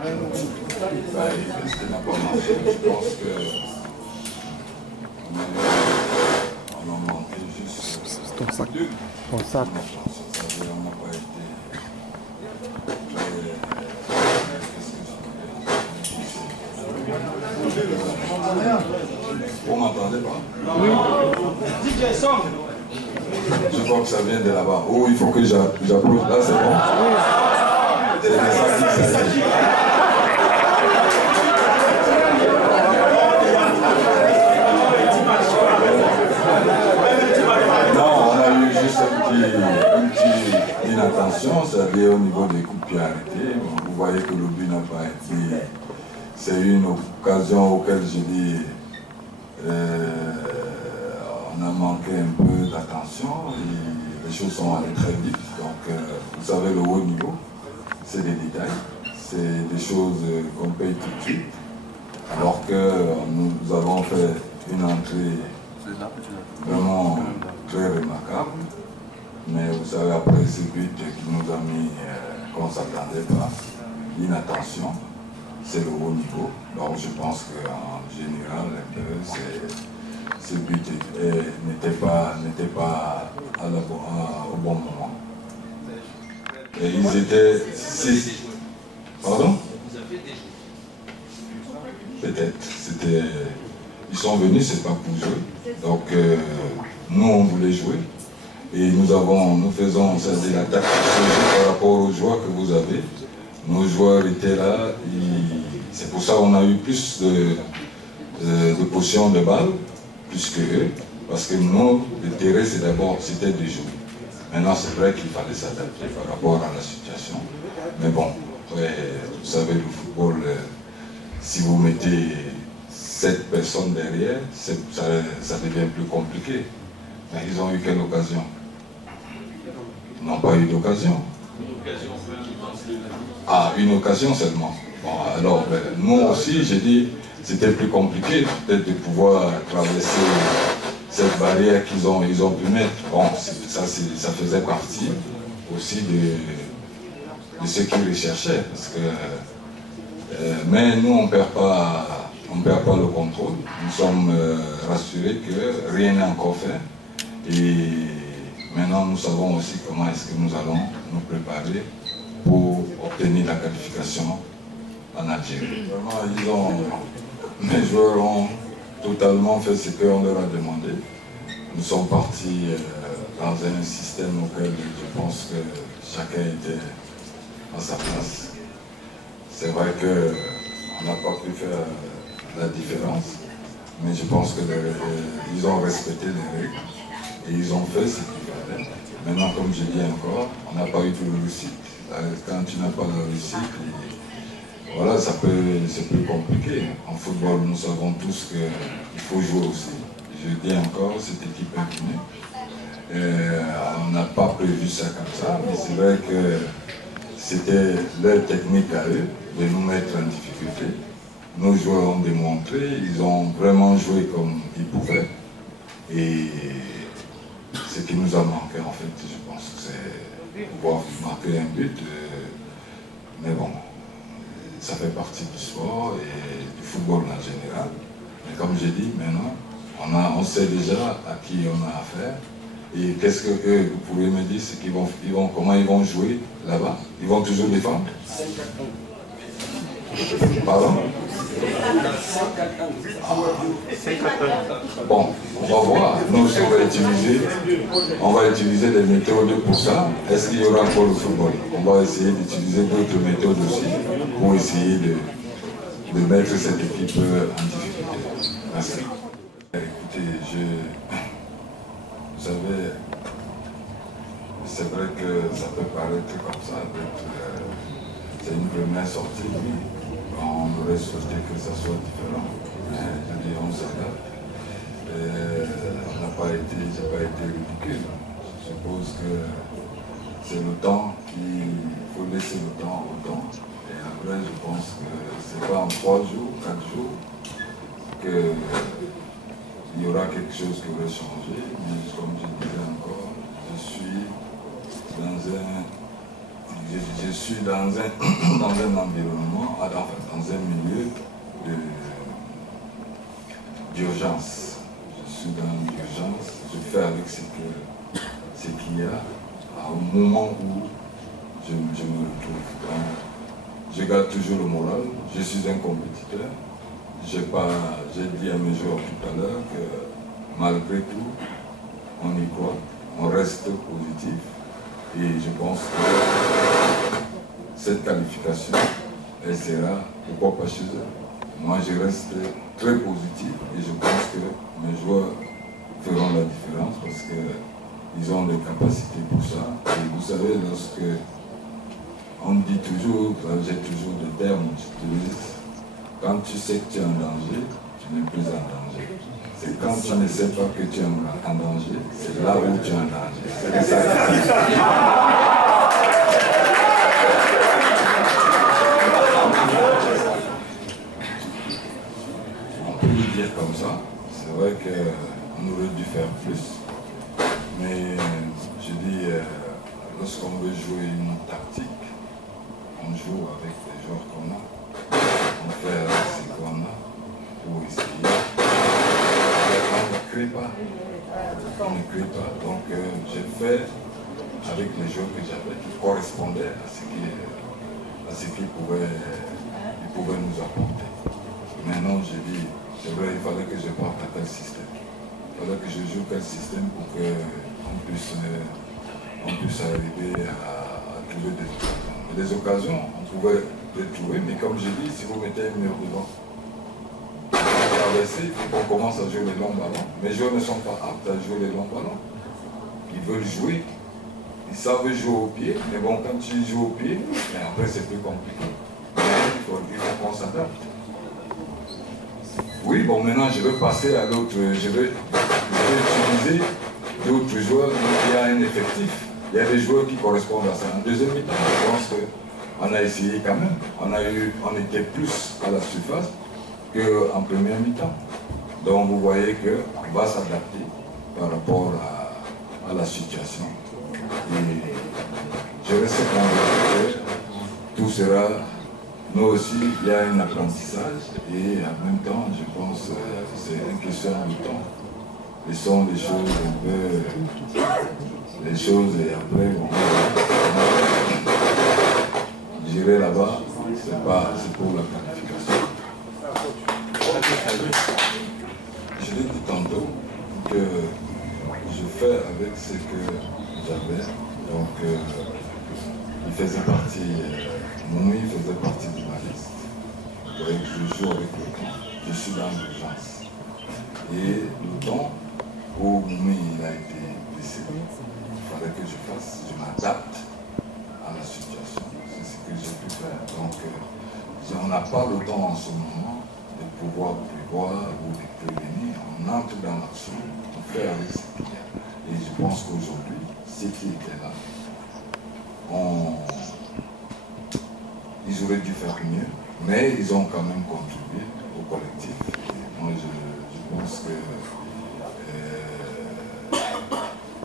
Parce qu'il n'a pas marché. Je pense que on a manqué juste ton sac. deux. Ton sac. Ça n'a vraiment pas été Vous m'entendez pas? Oui. Je crois que ça vient de là-bas. Oh, il faut que j'approche. Là, c'est bon. C'est de ça qu'il s'agit. Non, on a eu juste une petite inattention, c'est-à-dire au niveau des coups de pied arrêtés. Bon, vous voyez que le but n'a pas été... C'est une occasion auquel je dis... on a manqué un peu d'attention et les choses sont allées très vite. Donc, vous savez, le haut niveau, c'est des détails, c'est des choses qu'on paye tout de suite. Alors que nous avons fait une entrée vraiment très remarquable. Mais vous savez, après ce but qui nous a mis qu'on ne s'attendait pas, l'inattention, c'est le haut niveau. Donc je pense qu'en général, ce but n'était pas au bon moment. Et ils étaient... Pardon? Peut-être. Ils sont venus, c'est pas pour jouer. Donc nous, on voulait jouer. Et nous faisons l'attaque par rapport aux joueurs que vous avez. Nos joueurs étaient là. C'est pour ça qu'on a eu plus de possession de balles, plus que eux. Parce que nous, le terrain, c'était de jouer. Maintenant, c'est vrai qu'il fallait s'adapter par rapport à la situation. Mais bon, après, vous savez, le football, si vous mettez 7 personnes derrière, ça devient plus compliqué. Mais ils ont eu quelle occasion? Ils n'ont pas eu d'occasion. Ah, une occasion seulement. Bon, alors, nous aussi, j'ai dit, c'était plus compliqué peut-être de pouvoir traverser cette barrière qu'ils ont pu mettre. Bon, ça faisait partie aussi de ce qu'ils recherchaient. Parce que, mais nous, on ne perd pas le contrôle. Nous sommes rassurés que rien n'est encore fait. Et maintenant, nous savons aussi comment est-ce que nous allons nous préparer pour obtenir la qualification en Algérie. Vraiment, mes joueurs ont totalement fait ce qu'on leur a demandé. Nous sommes partis dans un système auquel je pense que chacun était à sa place. C'est vrai qu'on n'a pas pu faire la différence, mais je pense qu'ils ont respecté les règles et ils ont fait ce qu'il fallait. Maintenant, comme je dis encore, on n'a pas eu de réussite. Quand tu n'as pas de réussite, voilà, c'est plus compliqué. En football, nous savons tous qu'il faut jouer aussi. Je dis encore, cette équipe est venue. On n'a pas prévu ça comme ça, mais c'est vrai que c'était leur technique à eux de nous mettre en difficulté. Nos joueurs ont démontré, ils ont vraiment joué comme ils pouvaient. Et ce qui nous a manqué, en fait, je pense que c'est pouvoir marquer un but. Mais bon, ça fait partie du sport et du football en général. Mais comme j'ai dit, maintenant, on sait déjà à qui on a affaire. Et qu'est-ce que vous pouvez me dire, c'est comment ils vont jouer là-bas? Ils vont toujours défendre? Pardon? Bon, on va voir. Nous, on va utiliser des méthodes pour ça. Est-ce qu'il y aura encore le football? On va essayer d'utiliser d'autres méthodes aussi pour essayer de mettre cette équipe en difficulté. Merci. Écoutez, vous savez, c'est vrai que ça peut paraître comme ça, c'est une première sortie. On aurait souhaité que ça soit différent. Mais je dis, on s'adapte. J'ai pas été ridicule. Je suppose que c'est le temps il faut laisser le temps au temps. Et après, je pense que c'est pas en 3 jours, 4 jours qu'il y aura quelque chose qui aurait changé. Mais comme je disais encore, je suis dans un je suis dans un, dans un environnement, enfin, dans un milieu d'urgence. Je suis dans l'urgence, je fais avec ce qu'il y a au moment où je me retrouve. Donc, je garde toujours le moral, je suis un compétiteur. J'ai dit à mes joueurs tout à l'heure que malgré tout, on y croit, on reste positif. Et je pense que cette qualification, elle sera, pourquoi pas chez eux. Moi, je reste très positif et je pense que mes joueurs feront la différence parce qu'ils ont les capacités pour ça. Et vous savez, lorsque on dit toujours, j'ai toujours des termes, quand tu sais que tu es en danger, tu n'es plus en danger. C'est quand tu ne sais pas que tu es en danger, c'est là où tu es en danger. C'est ça. On peut le dire comme ça. C'est vrai qu'on aurait dû faire plus. Mais je dis, lorsqu'on veut jouer une tactique, on joue avec les joueurs qu'on a. On fait avec ce qu'on a pour essayer. On ne crée pas. On ne crée pas. Donc j'ai fait avec les joueurs que j'avais qui correspondaient à ce qu'ils pouvaient nous apporter. Maintenant j'ai dit, c'est vrai, il fallait que je parte à quel système. Il fallait que je joue quel système pour qu'on puisse arriver à trouver des occasions. Des occasions, on pouvait les trouver, mais comme je dis, si vous mettez un mur devant, traverser, on commence à jouer les longs ballons. Mes joueurs ne sont pas aptes à jouer les longs ballons. Ils veulent jouer, ils savent jouer au pied, mais bon, quand tu joues au pied, après c'est plus compliqué. Il faut qu'on s'adapte. Oui, bon, maintenant je vais passer à l'autre, je vais utiliser d'autres joueurs, donc il y a un effectif. Il y a des joueurs qui correspondent à ça. En deuxième mi-temps, je pense qu'on a essayé quand même. On était plus à la surface qu'en première mi-temps. Donc vous voyez qu'on va s'adapter par rapport à la situation. Et je reste convaincu que tout sera, nous aussi, il y a un apprentissage et en même temps, je pense que c'est une question de temps. Ce sont des choses un peu... les choses et après bon, j'irai là-bas, c'est pour la qualification. Je l'ai dit tantôt que je fais avec ce que j'avais, donc il faisait partie, Moumi faisait partie de ma liste. Vous voyez que je joue avec le temps, je suis dans l'urgence. Et le temps où Moumi il a été décédé, il fallait que je m'adapte à la situation. C'est ce que j'ai pu faire. Donc, on n'a pas le temps en ce moment de pouvoir prévoir ou de prévenir. On entre dans l'action, on fait avec ce qu'il y a. Et je pense qu'aujourd'hui, ceux qui étaient là, ils auraient dû faire mieux, mais ils ont quand même contribué au collectif. Et moi, je pense que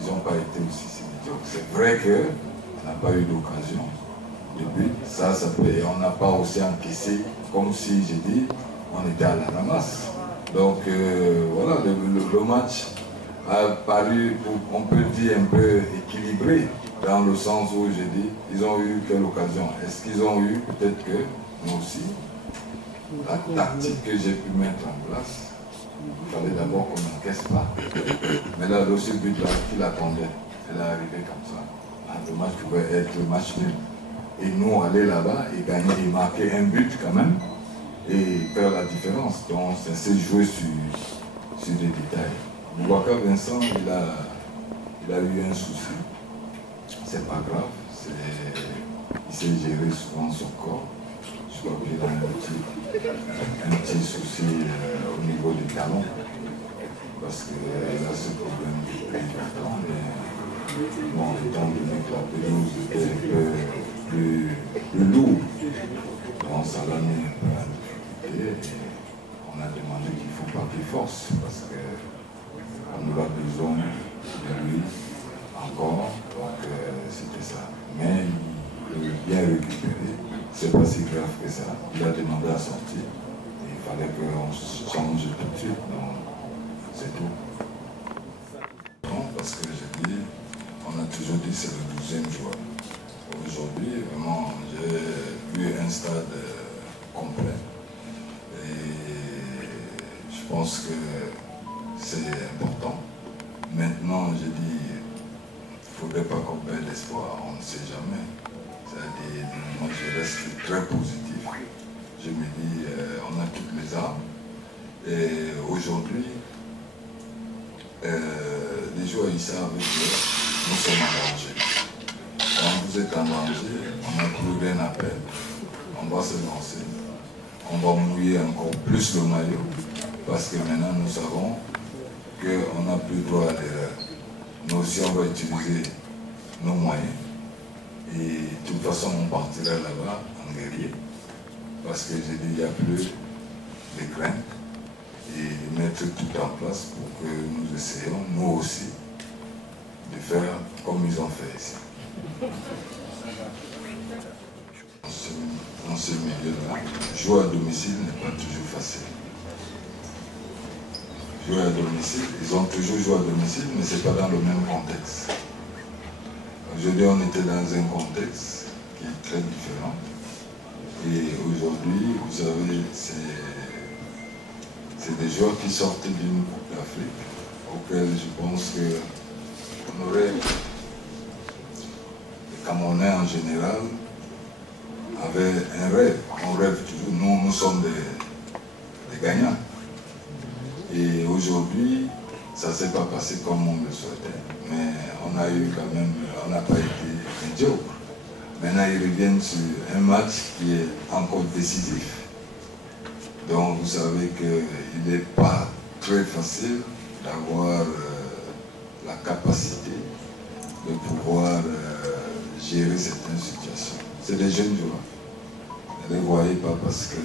ils n'ont pas été aussi médiocres. C'est vrai qu'on n'a pas eu d'occasion de but, ça peut, et on n'a pas aussi encaissé, comme si j'ai dit, on était à la ramasse. Donc voilà, le match a paru, on peut dire, un peu équilibré, dans le sens où j'ai dit, ils ont eu quelle occasion? Est-ce qu'ils ont eu, peut-être que nous aussi, la tactique que j'ai pu mettre en place, il fallait d'abord qu'on n'encaisse pas. Mais là, le seul but là, qu'il attendait, elle est arrivée comme ça. Le match pouvait être le match nul. Et nous, aller là-bas et gagner et marquer un but quand même, et faire la différence. Donc, c'est jouer sur des détails. Boubacar Vincent, il a eu un souci. C'est pas grave. Il sait gérer souvent son corps. Je crois qu'il a un petit souci au niveau des talons. Parce qu'il a ce problème depuis longtemps. Mais bon, étant donné que la pelouse était un peu plus lourde, donc ça l'a mis un peu à difficulté. On a demandé qu'il ne faut pas qu'il force. Parce qu'on aura besoin de lui encore. Donc c'était ça. Mais bien récupéré. C'est pas si grave que ça. Il a demandé à sortir. Il fallait qu'on change tout de suite. Donc, c'est tout. Non, parce que j'ai dit, on a toujours dit que c'est le 12e joueur. Aujourd'hui, vraiment, j'ai vu un stade complet. Et je pense que c'est important. Maintenant, je dis, il ne faudrait pas qu'on perde l'espoir, on ne sait jamais. C'est-à-dire, moi je reste très positif. Je me dis, on a toutes les armes. Et aujourd'hui, les joueurs ils savent que nous sommes en danger. Quand vous êtes en danger, on n'a plus rien à perdre. On va se lancer. On va mouiller encore plus le maillot. Parce que maintenant nous savons qu'on n'a plus droit à l'erreur. Nous aussi on va utiliser nos moyens. Et de toute façon on partira là-bas en guerrier. Parce que j'ai dit il n'y a plus de crainte. Et mettre tout en place pour que nous essayions, nous aussi, de faire comme ils ont fait ici. Dans ce milieu-là, jouer à domicile n'est pas toujours facile. Jouer à domicile, ils ont toujours joué à domicile, mais ce n'est pas dans le même contexte. Aujourd'hui, on était dans un contexte qui est très différent. Et aujourd'hui, vous savez, c'est des joueurs qui sortent d'une Coupe d'Afrique, auxquels je pense qu'on aurait, les Camerounais en général, avaient un rêve. On rêve toujours, nous sommes des gagnants. Et aujourd'hui, ça ne s'est pas passé comme on le souhaitait, mais on a eu quand même, on n'a pas été médiocre. Maintenant, ils reviennent sur un match qui est encore décisif. Donc, vous savez qu'il n'est pas très facile d'avoir la capacité de pouvoir gérer certaines situations. C'est des jeunes joueurs. Ne les voyez pas parce qu'ils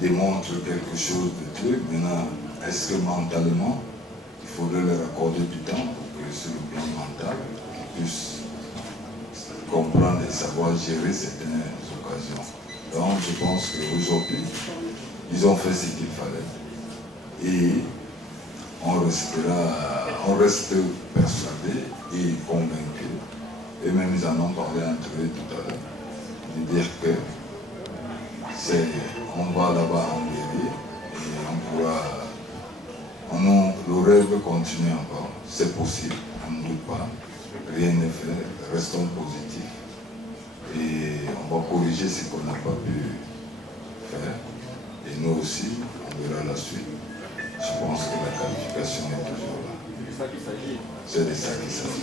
démontrent quelque chose de truc. Maintenant, est-ce que mentalement, il faudrait leur accorder du temps pour que sur le plan mental, ils puissent comprendre et savoir gérer certaines occasions. Donc je pense qu'aujourd'hui, ils ont fait ce qu'il fallait. Et on reste persuadé et convaincu. Et même ils en ont parlé entre eux tout à l'heure. De dire que on va là-bas en guerrier et le rêve continue encore. C'est possible, on ne doute pas. Rien n'est fait, restons positifs. Et on va corriger ce qu'on n'a pas pu faire. Et nous aussi, on verra la suite. Je pense que la qualification est toujours là. C'est de ça qu'il s'agit.